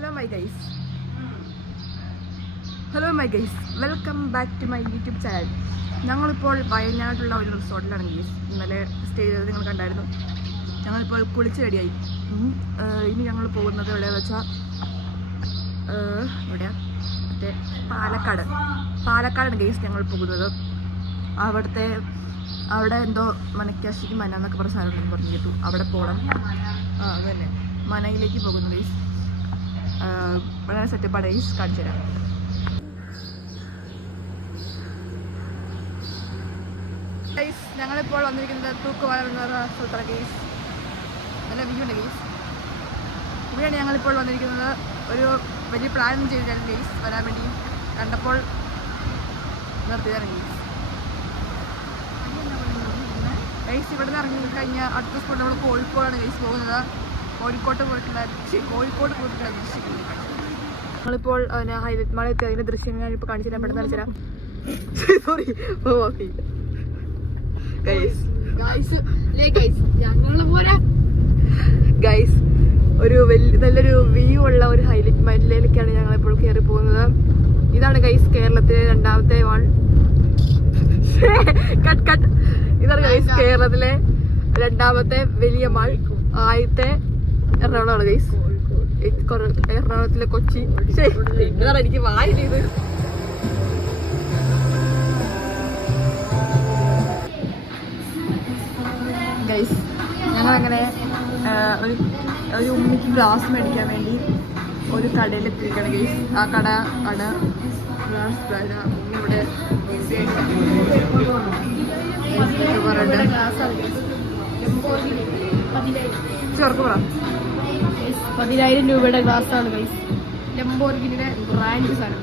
Hello my guys welcome back to my YouTube channel. ഞങ്ങളിപ്പോൾ വയനാട്ടിലുള്ള ഒരു റിസോർട്ടിലാണ് ഗൈസ്. ഇന്നലെ സ്റ്റേ ചെയ്തത് നിങ്ങൾ കണ്ടായിരുന്നു. ഞങ്ങളിപ്പോൾ കുളിച്ച് റെഡിയായി. ഇനി ഞങ്ങൾ പോകുന്നത് എവിടെയാണെന്ന് വെച്ചാൽ എവിടെയാണ് മറ്റേ പാലക്കാടാണ് ഗൈസ് ഞങ്ങൾ പോകുന്നത്. അവിടെ എന്തോ മനക്കാശിക്ക് മന എന്നൊക്കെ പറഞ്ഞ സാധനം പറഞ്ഞു കേട്ടു. അവിടെ പോകണം. അതന്നെ മനയിലേക്ക് പോകുന്നു ഗൈസ്. വളരെ സെറ്റപ്പാണ് ഗൈസ്. കാണിച്ചു തരാം. ഗൈസ് ഞങ്ങളിപ്പോൾ വന്നിരിക്കുന്നത് തൂക്കുപാലം എന്ന് പറഞ്ഞ സ്ഥലത്താണ് ഗൈസ്. നല്ല വ്യൂ ഉണ്ട് ഗൈസ്. ഇവിടെയാണ് ഞങ്ങളിപ്പോൾ വന്നിരിക്കുന്നത്. ഒരു വലിയ പ്ലാൻ ചെയ്തിട്ടാണ് ഗൈസ് വരാൻ വേണ്ടി. കണ്ടപ്പോൾ നിർത്തിയതാണ് ഗൈസ്. ഗൈസ് ഇവിടെ നിന്ന് ഇറങ്ങി കഴിഞ്ഞാൽ അടുത്ത സ്പോട്ട് നമ്മൾ കോഴിക്കോടാണ് ഗൈസ് പോകുന്നത്. കോഴിക്കോട് പോയിട്ടുള്ള ദൃശ്യങ്ങൾ ഞങ്ങളിപ്പോൾ ഹൈലൈറ്റ് മഴ എത്തി. അതിൻ്റെ ദൃശ്യങ്ങൾ ഞാനിപ്പോൾ കാണിച്ചു തരാം. പെട്ടെന്ന് കാണിച്ചു തരാം. സോറി ഗൈസ് ഒരു നല്ലൊരു വ്യൂ ഉള്ള ഒരു ഹൈലൈറ്റ് മലയിലേക്കാണ് ഞങ്ങളിപ്പോൾ കയറി പോകുന്നത്. ഇതാണ് ഗൈസ് കേരളത്തിലെ രണ്ടാമത്തെ ഇതാണ് ഗൈസ് കേരളത്തിലെ രണ്ടാമത്തെ വലിയ മാൾ. ആദ്യത്തെ എറണാകുളമാണ് ഗൈസ്. എറണാകുളത്തിലെ കൊച്ചി. ഇതാണ് എനിക്ക് വായി ചെയ്ത്. ഗൈസ് ഞങ്ങളങ്ങനെ ഒരു ഉമ്മിക്ക് ഗ്ലാസ് മേടിക്കാൻ വേണ്ടി ഒരു കടയിൽ എത്തിയിരിക്കുകയാണ് ഗൈസ്. ആ കട ആണ് ഇവിടെ ചെറുക്ക് പറ. 10,000 രൂപയുടെ ഗ്ലാസ്സാണ് ഗൈസ്. ലംബോർഗിനിയുടെ ബ്രാൻഡ് സാധനം.